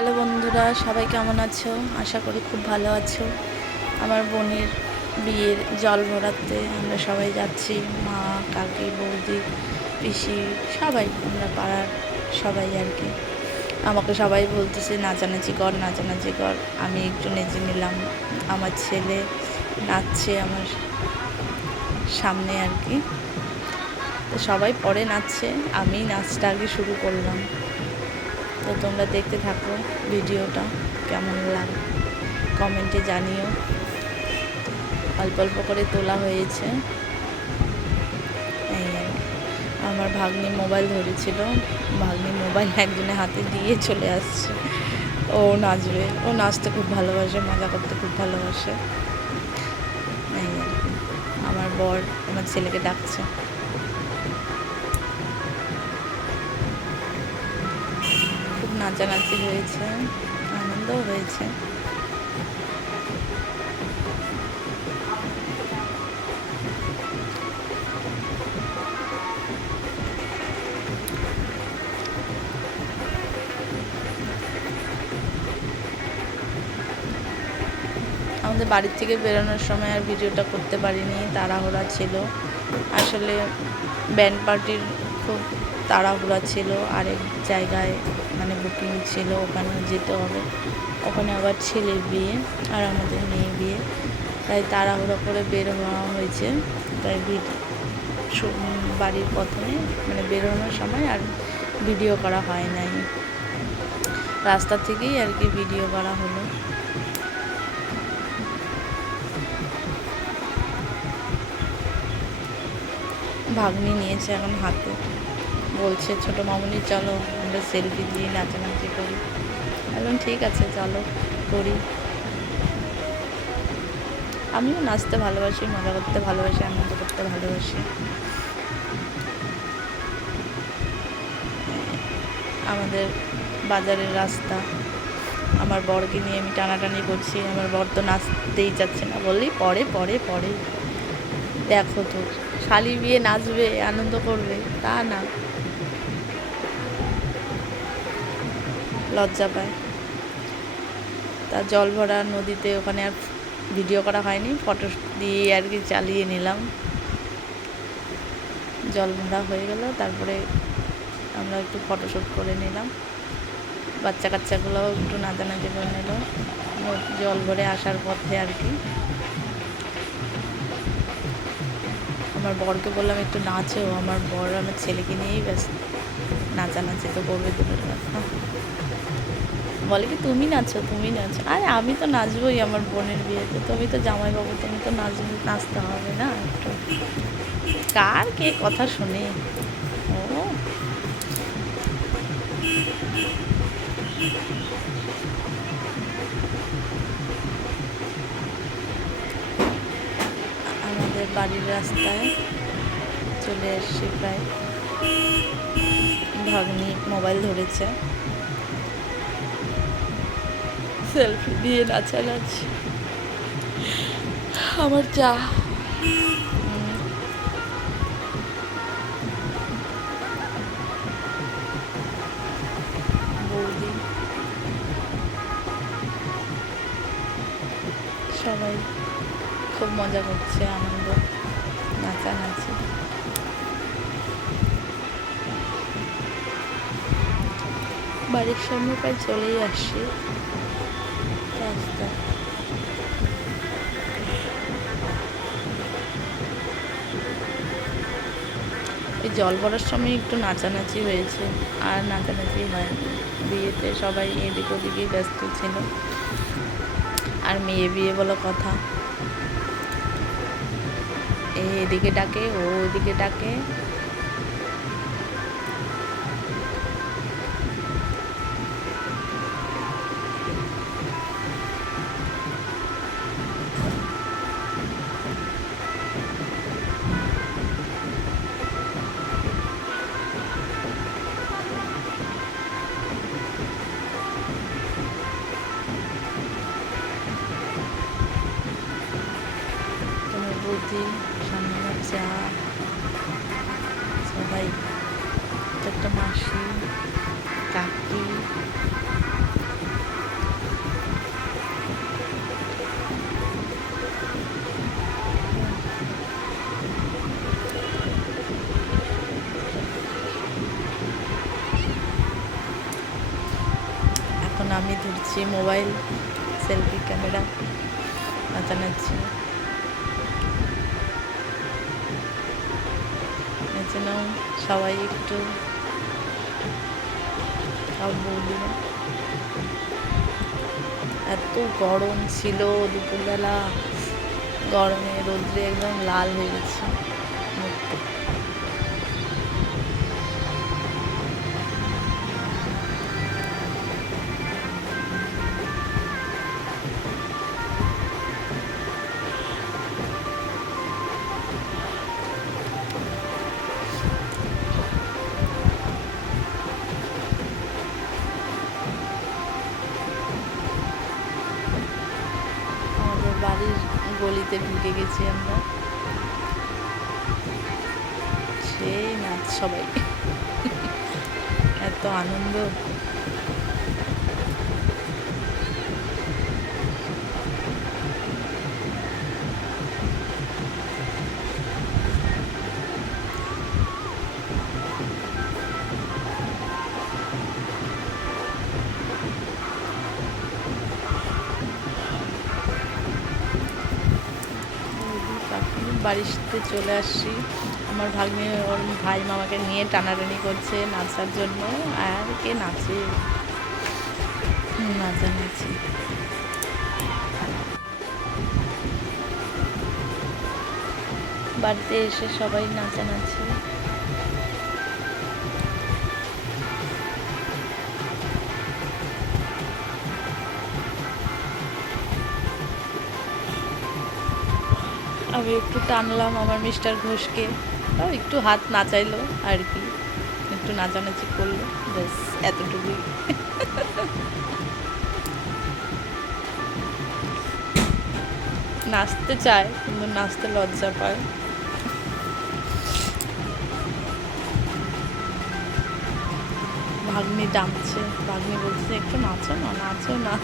Hello বন্ধুরা, সবাই কেমন আছো? আশা করি খুব ভালো আছো। আমার বোনের বিয়ের জল ভরাতে আমরা সবাই যাচ্ছি। মা, কাকি, বৌদি, পিসি, সবাই আমরা পাড়ার সবাই আর কি। আমাকে সবাই বলতেছে নাচানাচি কর, নাচানাচি কর। আমি একটু নেচে নিলাম। আমার ছেলে নাচছে আমার সামনে আর কি। তো সবাই পরে নাচছে, আমি নাচটা আগে শুরু করলাম। তো তোমরা দেখতে থাকো ভিডিওটা, কেমন লাগে কমেন্টে জানিও। অল্প অল্প করে তোলা হয়েছে। এই আমার ভাগ্নি মোবাইল ধরেছিল, ভাগ্নি মোবাইল একজনের হাতে দিয়ে চলে আসছে। ও নাচবে, ও নাচতে খুব ভালোবাসে, মজা করতে খুব ভালোবাসে। এই আমার বর আমার ছেলেকে ডাকছে। খুব নাচানাচি হয়েছে, আনন্দও হয়েছে। আমাদের বাড়ির থেকে বেরোনোর সময় আর ভিডিওটা করতে পারিনি, তাড়াহুড়া ছিল। আসলে ব্যান্ড পার্টির খুব তাড়াহুড়া ছিল, আরেক জায়গায় মানে বুকিং ছিল, ওখানেও যেতে হবে। ওখানে আবার ছেলের বিয়ে আর আমাদের মেয়ে বিয়ে, তাই তাড়াহুড়ো করে বের হওয়া হয়েছে। তাই বাড়ির প্রথমে মানে বেরোনোর সময় আর ভিডিও করা হয় নাই, রাস্তা থেকেই আর কি ভিডিও করা হলো। ভাগ্নি নিয়েছে এখন হাতে, বলছে ছোটো মামুনি চলো আমরা সেলফি দিয়ে নাচানাচি করি। এখন ঠিক আছে, চলো করি। আমিও নাচতে ভালোবাসি, মজা করতে ভালোবাসি, আনন্দ করতে ভালোবাসি। আমাদের বাজারের রাস্তা, আমার বরকে নিয়ে আমি টানাটানি করছি। আমার বর তো নাচতেই চাচ্ছে না, বললেই পরে পরে পরে। দেখো তো, শালি বিয়ে নাচবে আনন্দ করবে তা না, লজ্জা পায়। তা জল ভরা নদীতে ওখানে আর ভিডিও করা হয়নি, ফটো দিয়ে আর কি চালিয়ে নিলাম। জল ভরা হয়ে গেল, তারপরে আমরা একটু ফটোশ্যুট করে নিলাম। বাচ্চা কাচ্চাগুলোও একটু নাচানাচি করে নিল জল ভরে আসার পথে আর কি। আমার বরকে বললাম একটু নাচো, আমার বর আমার ছেলেকে নিয়েই ব্যস্ত, নাচানাচি তো করবে দূরের কথা। বলে কি তুমি নাচো, তুমি নাচো। আরে আমি তো নাচবোই আমার বোনের বিয়েতে, তুমি তো জামাইবাবু, তুমি তো নাচতে হবে না একটু। কার কে কথা শুনে। ও আমাদের বাড়ির রাস্তায় চলে এসছি প্রায়। ভাগ্নি মোবাইল ধরেছে, সেলফি দিয়ে নাচানাচি। আমার চা বৌদি সবাই খুব মজা করছে, আনন্দ, নাচানাচি। বাড়ির সামনে প্রায় চলেই আসছি রাস্তা। এই জল ভরার সময় একটু নাচানাচি হয়েছে, আর নাচানাচি হয় বিয়েতে। সবাই এদিক ওদিকেই ব্যস্ত ছিল, আর মেয়ে বিয়ে বলো কথা, এদিকে ডাকে ও ওদিকে ডাকে। তোমার বৌদি, সামনে আমার চা, সবাই, একটা মাসি, কাকি, এখন আমি ধরছি মোবাইল, সেলফি ক্যামেরা, নাচানাচি। নেচে নাও সবাই একটু, সব বৌদিরা। এত গরম ছিল দুপুরবেলা, গরমে রোদ্রে একদম লাল হয়ে গেছে মুখটা। আমাদের বাড়ির গলিতে ঢুকে গেছি আমরা, সেই নাচ সবাই, এত আনন্দ। বাড়িতে চলে আসছি, আমার ভাগ্নে ওর ভাই মামাকে নিয়ে টানাটানি করছে নাচার জন্য। আর কে নাচে, নাচানাচি। বাড়িতে এসে সবাই নাচানাচি। আমি একটু টানলাম আমার মিস্টার ঘোষকে, তাও একটু হাত নাচাইলো আর কি, একটু নাচানাচি করলো, ব্যাস এতটুকুই। নাচতে চায় কিন্তু নাচতে লজ্জা পায়। ভাগ্নি ডাকছে, ভাগ্নি বলছে একটু নাচো না, নাচো না।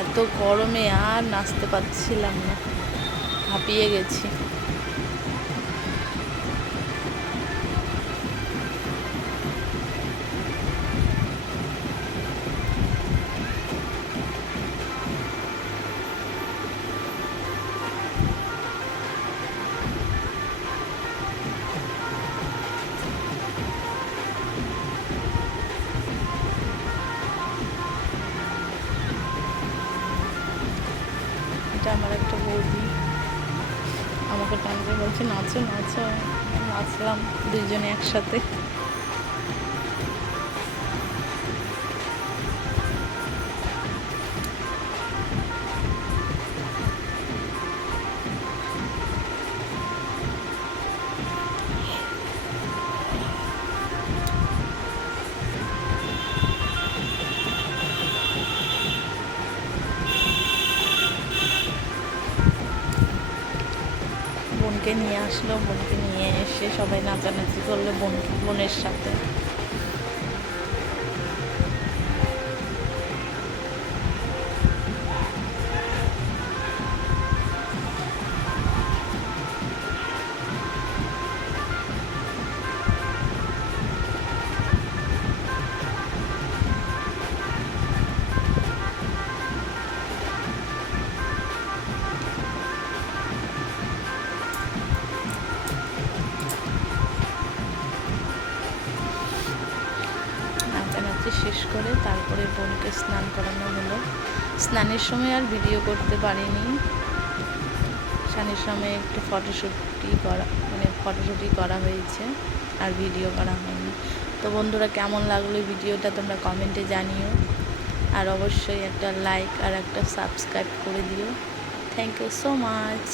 এত গরমে আর নাচতে পারছিলাম না, হাঁপিয়ে গেছি। এটা আমার একটা বৌদি, আমাকে টানতে বলছে নাচো নাচো, নাচলাম দুইজনে একসাথে। বোনকে নিয়ে আসলো, বোনকে নিয়ে এসে সবাই নাচানাচি করলো বোনের সাথে। নাচানাচি শেষ করে তারপরে বোনকে স্নান করানো হলো। স্নানের সময় আর ভিডিও করতে পারিনি, স্নানের সময় একটু ফটোশুটই করা হয়েছে, আর ভিডিও করা হয়নি। তো বন্ধুরা, কেমন লাগলো ভিডিওটা তোমরা কমেন্টে জানিও, আর অবশ্যই একটা লাইক আর একটা সাবস্ক্রাইব করে দিও। Thank you so much.